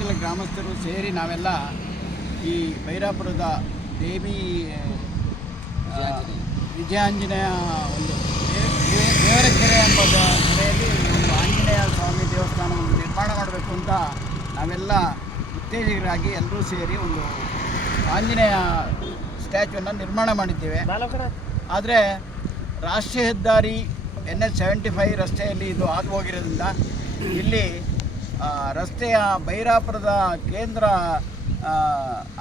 ಸುತ್ತಮುತ್ತಲ ಗ್ರಾಮಸ್ಥರು ಸೇರಿ ನಾವೆಲ್ಲ ಈ ಬೈರಾಪುರದ ದೇವಿ ವಿಜಯಾಂಜನೇಯ ಒಂದು ದೇವರ ಕೆರೆ ಎಂಬ ಕೆರೆಯಲ್ಲಿ ಒಂದು ಆಂಜನೇಯ ಸ್ವಾಮಿ ದೇವಸ್ಥಾನವನ್ನು ನಿರ್ಮಾಣ ಮಾಡಬೇಕು ಅಂತ ನಾವೆಲ್ಲ ಉತ್ತೇಜಕರಾಗಿ ಎಲ್ಲರೂ ಸೇರಿ ಒಂದು ಆಂಜನೇಯ ಸ್ಟ್ಯಾಚ್ಯೂನ ನಿರ್ಮಾಣ ಮಾಡಿದ್ದೇವೆ. ಆದರೆ ರಾಷ್ಟ್ರೀಯ ಹೆದ್ದಾರಿ ಎನ್ ಎಚ್ ಸೆವೆಂಟಿ ಫೈವ್ ರಸ್ತೆಯಲ್ಲಿ ಇದು ಹಾದು ಹೋಗಿರೋದ್ರಿಂದ ಇಲ್ಲಿ ರಸ್ತೆಯ ಬೈರಾಪುರದ ಕೇಂದ್ರ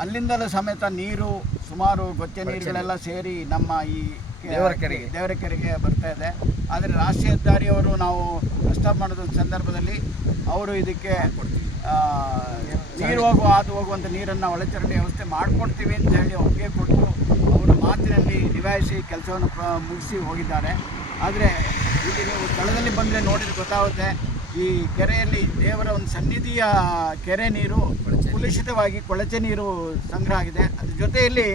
ಅಲ್ಲಿಂದಲೂ ಸಮೇತ ನೀರು ಸುಮಾರು ಗೊತ್ತೆ ನೀರುಗಳೆಲ್ಲ ಸೇರಿ ನಮ್ಮ ಈ ದೇವರಕೆರೆಗೆ. ದೇವರ ಕೆರೆಗೆ. ಬರ್ತಾ ಇದೆ. ಆದರೆ ರಾಷ್ಟ್ರೀಯ ಹೆದ್ದಾರಿಯವರು ನಾವು ಪ್ರಸ್ತಾಪ ಮಾಡಿದ ಸಂದರ್ಭದಲ್ಲಿ ಅವರು ಇದಕ್ಕೆ ನೀರು ಹೋಗುವ ಹಾದು ಹೋಗುವಂಥ ನೀರನ್ನು ಒಳಚರಂಡಿ ವ್ಯವಸ್ಥೆ ಮಾಡಿಕೊಡ್ತೀವಿ ಅಂತ ಹೇಳಿ ಒಪ್ಪಿಗೆ ಕೊಟ್ಟು ಅವರು ಮಾತಿನಲ್ಲಿ ನಿಭಾಯಿಸಿ ಕೆಲಸವನ್ನು ಮುಗಿಸಿ ಹೋಗಿದ್ದಾರೆ. ಆದರೆ ಇಲ್ಲಿ ನೀವು ಸ್ಥಳದಲ್ಲಿ ಬಂದರೆ ನೋಡಿದ್ರೆ ಗೊತ್ತಾಗುತ್ತೆ. ಈ ಕೆರೆಯಲ್ಲಿ ದೇವರ ಒಂದು ಸನ್ನಿಧಿಯ ಕೆರೆ ನೀರು, ಕುಲುಷಿತವಾಗಿ ಕೊಳಚೆ ನೀರು ಸಂಗ್ರಹ ಆಗಿದೆ. ಅದ್ರ ಜೊತೆಯಲ್ಲಿ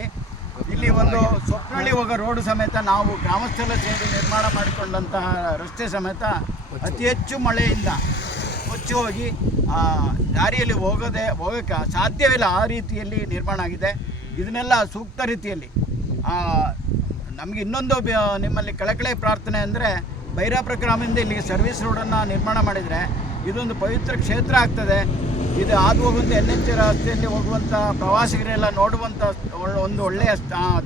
ಇಲ್ಲಿ ಒಂದು ಸ್ವಪ್ನಳ್ಳಿ ಹೋಗೋ ರೋಡ್ ಸಮೇತ ನಾವು ಗ್ರಾಮಸ್ಥರ ಸೇರಿ ನಿರ್ಮಾಣ ಮಾಡಿಕೊಂಡಂತಹ ರಸ್ತೆ ಸಮೇತ ಅತಿ ಹೆಚ್ಚು ಮಳೆಯಿಂದ ಕೊಚ್ಚಿ ಹೋಗಿ ದಾರಿಯಲ್ಲಿ ಹೋಗದೆ ಹೋಗಕ್ಕೆ ಸಾಧ್ಯವಿಲ್ಲ ಆ ರೀತಿಯಲ್ಲಿ ನಿರ್ಮಾಣ ಆಗಿದೆ. ಇದನ್ನೆಲ್ಲ ಸೂಕ್ತ ರೀತಿಯಲ್ಲಿ ನಮಗೆ ಇನ್ನೊಂದು ನಿಮ್ಮಲ್ಲಿ ಕಳಕಳೆ ಪ್ರಾರ್ಥನೆ ಅಂದರೆ ಬೈರಾಪುರ ಗ್ರಾಮದಿಂದ ಇಲ್ಲಿಗೆ ಸರ್ವಿಸ್ ರೋಡನ್ನು ನಿರ್ಮಾಣ ಮಾಡಿದರೆ ಇದೊಂದು ಪವಿತ್ರ ಕ್ಷೇತ್ರ ಆಗ್ತದೆ. ಇದು ಹಾದು ಹೋಗುವಂಥ ಎನ್ ಎಚ್ ರಸ್ತೆಯಲ್ಲಿ ಹೋಗುವಂಥ ಪ್ರವಾಸಿಗರೆಲ್ಲ ನೋಡುವಂಥ ಒಳ್ಳೆ- ಒಂದು ಒಳ್ಳೆಯ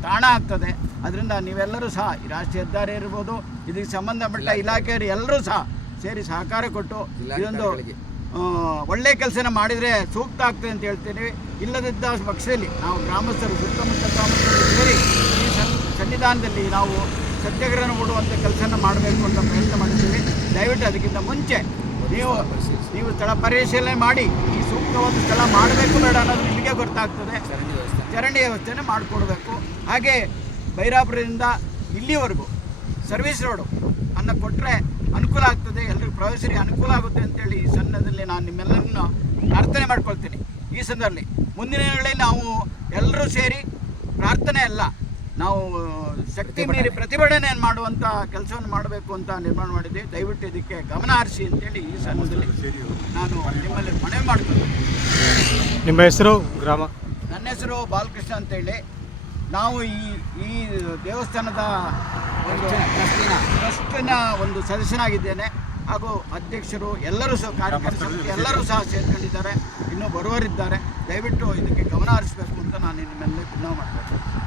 ತಾಣ ಆಗ್ತದೆ. ಅದರಿಂದ ನೀವೆಲ್ಲರೂ ಸಹ ಈ ರಾಷ್ಟ್ರೀಯ ಹೆದ್ದಾರಿ ಇರ್ಬೋದು ಇದಕ್ಕೆ ಸಂಬಂಧಪಟ್ಟ ಇಲಾಖೆಯವರು ಎಲ್ಲರೂ ಸಹ ಸೇರಿ ಸಹಕಾರ ಕೊಟ್ಟು ಇದೊಂದು ಒಳ್ಳೆ ಒಳ್ಳೆಯ ಕೆಲಸನ ಮಾಡಿದರೆ ಸೂಕ್ತ ಆಗ್ತದೆ ಅಂತ ಹೇಳ್ತೀನಿ. ಇಲ್ಲದಿದ್ದ ಪಕ್ಷದಲ್ಲಿ ನಾವು ಗ್ರಾಮಸ್ಥರು ಸುತ್ತಮುತ್ತ ಗ್ರಾಮಸ್ಥರು ಸೇರಿ ಈ ಸನ್ ಸನ್ನಿಧಾನದಲ್ಲಿ ನಾವು ಸತ್ಯಾಗ್ರಹ ಮೂಡುವಂಥ ಕೆಲಸನ ಮಾಡಬೇಕು ಅಂತ ಪ್ರಯತ್ನ ಮಾಡಿದ್ದೀವಿ ದಯವಿಟ್ಟು ಅದಕ್ಕಿಂತ ಮುಂಚೆ ನೀವು ನೀವು ಸ್ಥಳ ಪರಿಶೀಲನೆ ಮಾಡಿ ಈ ಸೂಕ್ತವಾದ ಸ್ಥಳ ಮಾಡಬೇಕು ಬೇಡ ಅನ್ನೋದು ನಿಮಗೆ ಗೊತ್ತಾಗ್ತದೆ. ಚರಂಡಿ ವ್ಯವಸ್ಥೆನೇ ಮಾಡಿಕೊಡ್ಬೇಕು. ಹಾಗೆ ಬೈರಾಪುರದಿಂದ ಇಲ್ಲಿವರೆಗೂ ಸರ್ವಿಸ್ ರೋಡು ಅನ್ನ ಕೊಟ್ಟರೆ ಅನುಕೂಲ ಆಗ್ತದೆ. ಎಲ್ರಿಗೂ ಪ್ರವಾಸರಿಗೆ ಅನುಕೂಲ ಆಗುತ್ತೆ ಅಂತೇಳಿ ಈ ಸಣ್ಣದಲ್ಲಿ ನಾನು ನಿಮ್ಮೆಲ್ಲರನ್ನು ಪ್ರಾರ್ಥನೆ ಮಾಡ್ಕೊಳ್ತೀನಿ. ಈ ಸಂದರ್ಭದಲ್ಲಿ ಮುಂದಿನ ದಿನಗಳಲ್ಲಿ ನಾವು ಎಲ್ಲರೂ ಸೇರಿ ಪ್ರಾರ್ಥನೆ ಅಲ್ಲ ನಾವು ಶಕ್ತಿ ಮೀರಿ ಪ್ರತಿಭಟನೆ ಮಾಡುವಂಥ ಕೆಲಸವನ್ನು ಮಾಡಬೇಕು ಅಂತ ನಿರ್ಮಾಣ ಮಾಡಿದ್ದೆ. ದಯವಿಟ್ಟು ಇದಕ್ಕೆ ಗಮನ ಹರಿಸಿ ಅಂತೇಳಿ ಈ ಸಂದರ್ಭದಲ್ಲಿ ನಾನು ನಿಮ್ಮಲ್ಲಿ ಮನವಿ ಮಾಡ್ತೀನಿ. ನಿಮ್ಮ ಹೆಸರು? ಗ್ರಾಮ. ನನ್ನ ಹೆಸರು ಬಾಲಕೃಷ್ಣ ಅಂತೇಳಿ. ನಾವು ಈ ಈ ದೇವಸ್ಥಾನದ ಒಂದು ಟ್ರಸ್ಟಿನ ಒಂದು ಸದಸ್ಯನಾಗಿದ್ದೇನೆ. ಹಾಗೂ ಅಧ್ಯಕ್ಷರು ಎಲ್ಲರೂ ಸಹ ಕಾರ್ಯಕರ್ತರು ಎಲ್ಲರೂ ಸಹ ಸೇರ್ಕೊಂಡಿದ್ದಾರೆ. ಇನ್ನೂ ಬರುವರಿದ್ದಾರೆ ದಯವಿಟ್ಟು ಇದಕ್ಕೆ ಗಮನ ಹರಿಸಬೇಕು ಅಂತ ನಾನು ನಿಮ್ಮೆಲ್ಲ ವಿನಂತಿ ಮಾಡ್ತೇನೆ.